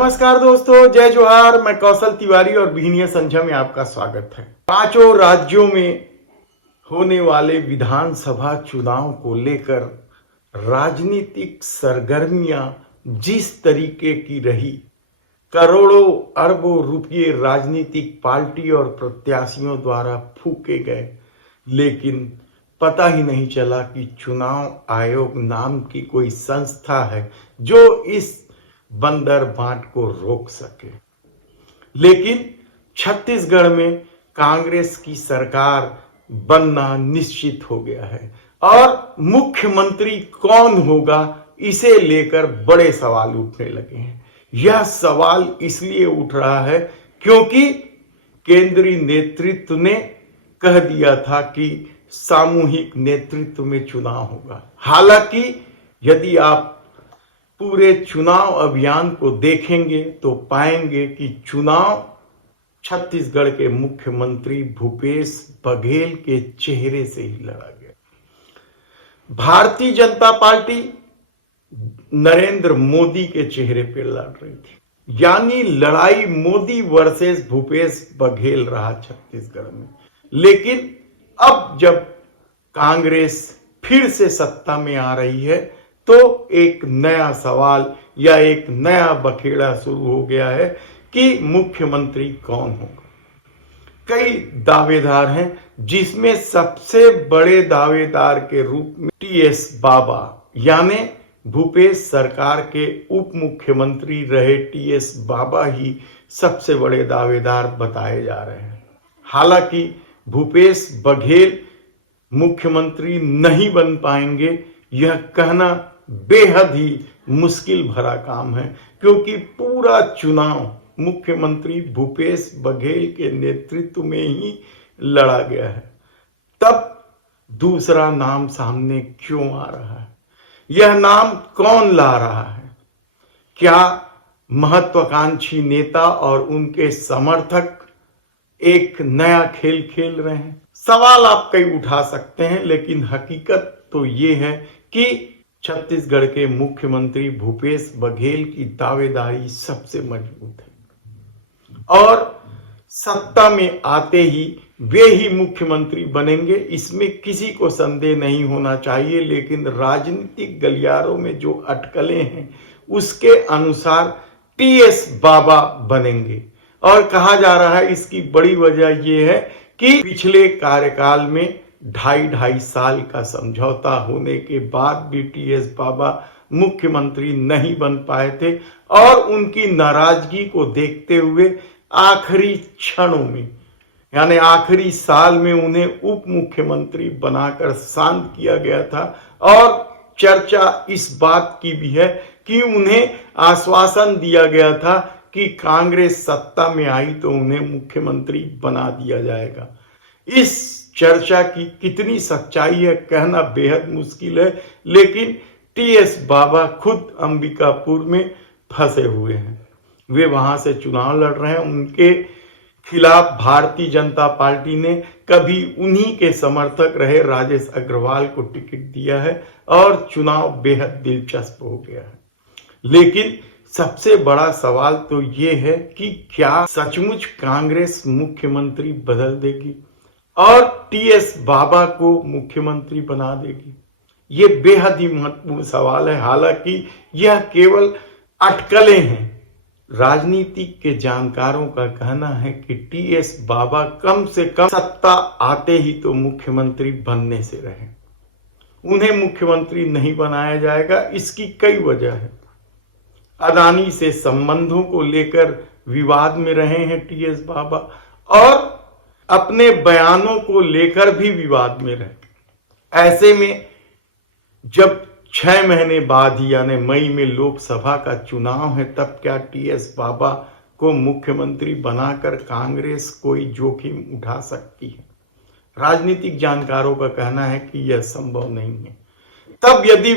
नमस्कार दोस्तों, जय जोहार। मैं कौशल तिवारी और बिहनिया संझा में आपका स्वागत है। पांचों राज्यों में होने वाले विधानसभा चुनाव को लेकर राजनीतिक सरगर्मियां जिस तरीके की रही, करोड़ों अरबों रुपये राजनीतिक पार्टी और प्रत्याशियों द्वारा फूके गए, लेकिन पता ही नहीं चला कि चुनाव आयोग नाम की कोई संस्था है जो इस बंदर बाट को रोक सके। लेकिन छत्तीसगढ़ में कांग्रेस की सरकार बनना निश्चित हो गया है और मुख्यमंत्री कौन होगा इसे लेकर बड़े सवाल उठने लगे हैं। यह सवाल इसलिए उठ रहा है क्योंकि केंद्रीय नेतृत्व ने कह दिया था कि सामूहिक नेतृत्व में चुनाव होगा। हालांकि यदि आप पूरे चुनाव अभियान को देखेंगे तो पाएंगे कि चुनाव छत्तीसगढ़ के मुख्यमंत्री भूपेश बघेल के चेहरे से ही लड़ा गया। भारतीय जनता पार्टी नरेंद्र मोदी के चेहरे पर लड़ रही थी, यानी लड़ाई मोदी वर्सेस भूपेश बघेल रहा छत्तीसगढ़ में। लेकिन अब जब कांग्रेस फिर से सत्ता में आ रही है तो एक नया सवाल या एक नया बखेड़ा शुरू हो गया है कि मुख्यमंत्री कौन होगा। कई दावेदार हैं, जिसमें सबसे बड़े दावेदार के रूप में टीएस बाबा यानी भूपेश सरकार के उप मुख्यमंत्री रहे टीएस बाबा ही सबसे बड़े दावेदार बताए जा रहे हैं। हालांकि भूपेश बघेल मुख्यमंत्री नहीं बन पाएंगे, यह कहना बेहद ही मुश्किल भरा काम है, क्योंकि पूरा चुनाव मुख्यमंत्री भूपेश बघेल के नेतृत्व में ही लड़ा गया है। तब दूसरा नाम सामने क्यों आ रहा है? यह नाम कौन ला रहा है? क्या महत्वाकांक्षी नेता और उनके समर्थक एक नया खेल खेल रहे हैं? सवाल आप कई उठा सकते हैं, लेकिन हकीकत तो ये है कि छत्तीसगढ़ के मुख्यमंत्री भूपेश बघेल की दावेदारी सबसे मजबूत है और सत्ता में आते ही वे ही मुख्यमंत्री बनेंगे, इसमें किसी को संदेह नहीं होना चाहिए। लेकिन राजनीतिक गलियारों में जो अटकलें हैं उसके अनुसार टीएस बाबा बनेंगे और कहा जा रहा है इसकी बड़ी वजह यह है कि पिछले कार्यकाल में ढाई साल का समझौता होने के बाद भी टीएस बाबा मुख्यमंत्री नहीं बन पाए थे और उनकी नाराजगी को देखते हुए आखिरी क्षणों में यानी आखिरी साल में उन्हें उप मुख्यमंत्री बनाकर शांत किया गया था। और चर्चा इस बात की भी है कि उन्हें आश्वासन दिया गया था कि कांग्रेस सत्ता में आई तो उन्हें मुख्यमंत्री बना दिया जाएगा। इस चर्चा की कितनी सच्चाई है कहना बेहद मुश्किल है, लेकिन टीएस बाबा खुद अंबिकापुर में फंसे हुए हैं। वे वहां से चुनाव लड़ रहे हैं। उनके खिलाफ भारतीय जनता पार्टी ने कभी उन्हीं के समर्थक रहे राजेश अग्रवाल को टिकट दिया है और चुनाव बेहद दिलचस्प हो गया है। लेकिन सबसे बड़ा सवाल तो ये है कि क्या सचमुच कांग्रेस मुख्यमंत्री बदल देगी और टीएस बाबा को मुख्यमंत्री बना देगी? ये बेहद ही महत्वपूर्ण सवाल है। हालांकि यह केवल अटकलें हैं। राजनीति के जानकारों का कहना है कि टीएस बाबा कम से कम सत्ता आते ही तो मुख्यमंत्री बनने से रहे। उन्हें मुख्यमंत्री नहीं बनाया जाएगा। इसकी कई वजह है। अदानी से संबंधों को लेकर विवाद में रहे हैं टीएस बाबा और अपने बयानों को लेकर भी विवाद में रहे। ऐसे में जब 6 महीने बाद ही यानी मई में लोकसभा का चुनाव है, तब क्या टीएस बाबा को मुख्यमंत्री बनाकर कांग्रेस कोई जोखिम उठा सकती है? राजनीतिक जानकारों का कहना है कि यह संभव नहीं है। तब यदि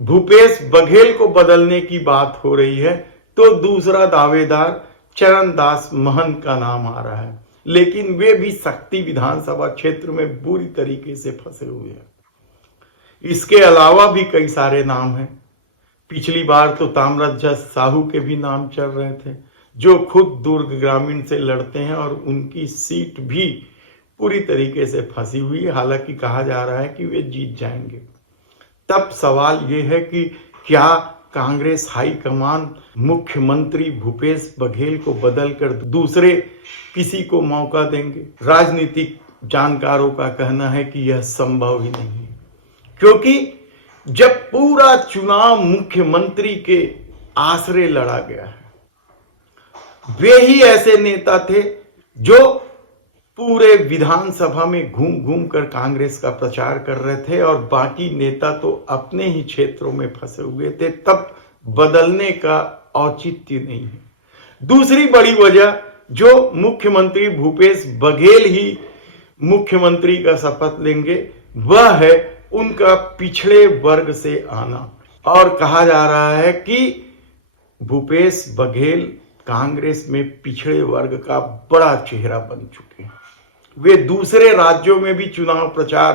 भूपेश बघेल को बदलने की बात हो रही है तो दूसरा दावेदार चरणदास महंत का नाम आ रहा है, लेकिन वे भी शक्ति विधानसभा क्षेत्र में बुरी तरीके से फंसे हुए हैं। इसके अलावा भी कई सारे नाम हैं। पिछली बार तो ताम्रध्वज साहू के भी नाम चल रहे थे, जो खुद दुर्ग ग्रामीण से लड़ते हैं और उनकी सीट भी पूरी तरीके से फंसी हुई है। हालांकि कहा जा रहा है कि वे जीत जाएंगे। तब सवाल ये है कि क्या कांग्रेस हाईकमान मुख्यमंत्री भूपेश बघेल को बदलकर दूसरे किसी को मौका देंगे? राजनीतिक जानकारों का कहना है कि यह संभव ही नहीं है, क्योंकि जब पूरा चुनाव मुख्यमंत्री के आसरे लड़ा गया है, वे ही ऐसे नेता थे जो पूरे विधानसभा में घूम घूम कर कांग्रेस का प्रचार कर रहे थे और बाकी नेता तो अपने ही क्षेत्रों में फंसे हुए थे। तब बदलने का औचित्य नहीं है। दूसरी बड़ी वजह, जो मुख्यमंत्री भूपेश बघेल ही मुख्यमंत्री का शपथ लेंगे, वह है उनका पिछड़े वर्ग से आना। और कहा जा रहा है कि भूपेश बघेल कांग्रेस में पिछड़े वर्ग का बड़ा चेहरा बन चुके हैं। वे दूसरे राज्यों में भी चुनाव प्रचार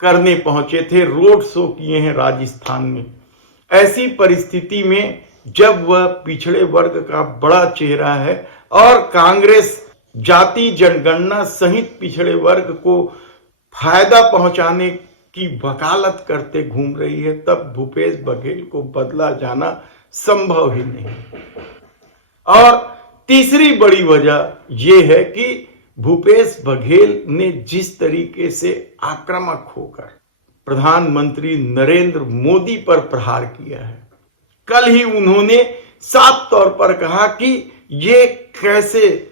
करने पहुंचे थे, रोड शो किए हैं राजस्थान में। ऐसी परिस्थिति में जब वह पिछड़े वर्ग का बड़ा चेहरा है और कांग्रेस जाति जनगणना सहित पिछड़े वर्ग को फायदा पहुंचाने की वकालत करते घूम रही है, तब भूपेश बघेल को बदला जाना संभव ही नहीं। और तीसरी बड़ी वजह यह है कि भूपेश बघेल ने जिस तरीके से आक्रामक होकर प्रधानमंत्री नरेंद्र मोदी पर प्रहार किया है, कल ही उन्होंने साफ तौर पर कहा कि ये कैसे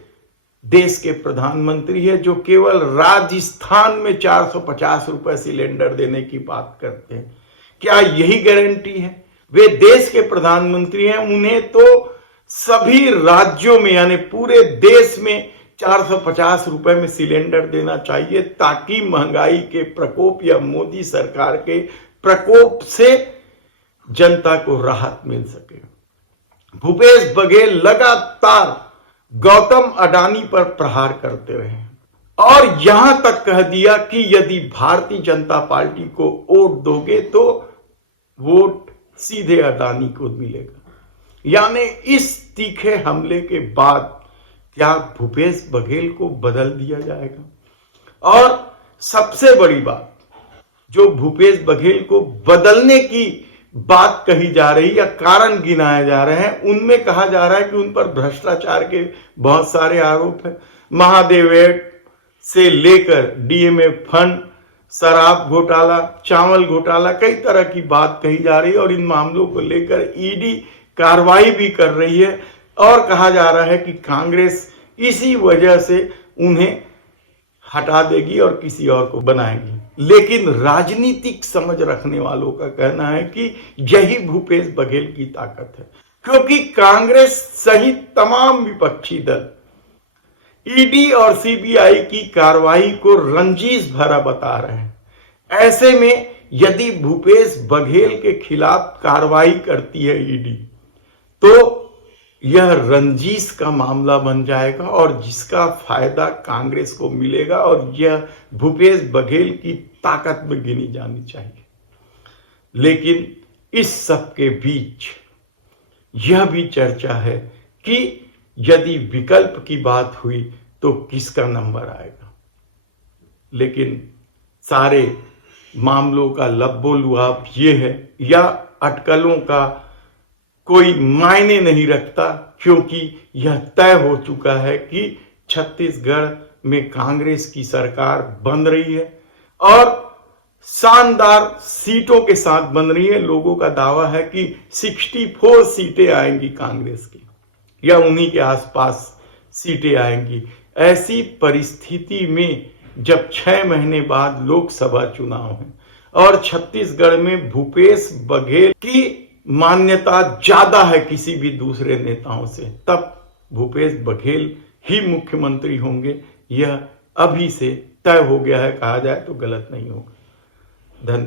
देश के प्रधानमंत्री है जो केवल राजस्थान में 450 रुपए सिलेंडर देने की बात करते हैं। क्या यही गारंटी है? वे देश के प्रधानमंत्री हैं, उन्हें तो सभी राज्यों में यानी पूरे देश में 450 रुपए में सिलेंडर देना चाहिए, ताकि महंगाई के प्रकोप या मोदी सरकार के प्रकोप से जनता को राहत मिल सके। भूपेश बघेल लगातार गौतम अडानी पर प्रहार करते रहे और यहां तक कह दिया कि यदि भारतीय जनता पार्टी को वोट दोगे तो वोट सीधे अडानी को मिलेगा। यानी इस तीखे हमले के बाद क्या भूपेश बघेल को बदल दिया जाएगा? और सबसे बड़ी बात, जो भूपेश बघेल को बदलने की बात कही जा रही या कारण गिनाए जा रहे हैं, उनमें कहा जा रहा है कि उन पर भ्रष्टाचार के बहुत सारे आरोप हैं। महादेव से लेकर डीएमए फंड, शराब घोटाला, चावल घोटाला, कई तरह की बात कही जा रही है और इन मामलों को लेकर ईडी कार्रवाई भी कर रही है और कहा जा रहा है कि कांग्रेस इसी वजह से उन्हें हटा देगी और किसी और को बनाएगी। लेकिन राजनीतिक समझ रखने वालों का कहना है कि यही भूपेश बघेल की ताकत है, क्योंकि कांग्रेस सहित तमाम विपक्षी दल ईडी और सीबीआई की कार्रवाई को रंजिश भरा बता रहे हैं। ऐसे में यदि भूपेश बघेल के खिलाफ कार्रवाई करती है ईडी, तो यह रंजिश का मामला बन जाएगा और जिसका फायदा कांग्रेस को मिलेगा और यह भूपेश बघेल की ताकत में गिनी जानी चाहिए। लेकिन इस सब के बीच यह भी चर्चा है कि यदि विकल्प की बात हुई तो किसका नंबर आएगा। लेकिन सारे मामलों का लब्बो-लुआब ये है या अटकलों का कोई मायने नहीं रखता, क्योंकि यह तय हो चुका है कि छत्तीसगढ़ में कांग्रेस की सरकार बन रही है और शानदार सीटों के साथ बन रही है। लोगों का दावा है कि 64 सीटें आएंगी कांग्रेस की या उन्हीं के आसपास सीटें आएंगी। ऐसी परिस्थिति में जब 6 महीने बाद लोकसभा चुनाव है और छत्तीसगढ़ में भूपेश बघेल की मान्यता ज्यादा है किसी भी दूसरे नेताओं से, तब भूपेश बघेल ही मुख्यमंत्री होंगे। यह अभी से तय हो गया है, कहा जाए तो गलत नहीं होगा। धन्यवाद।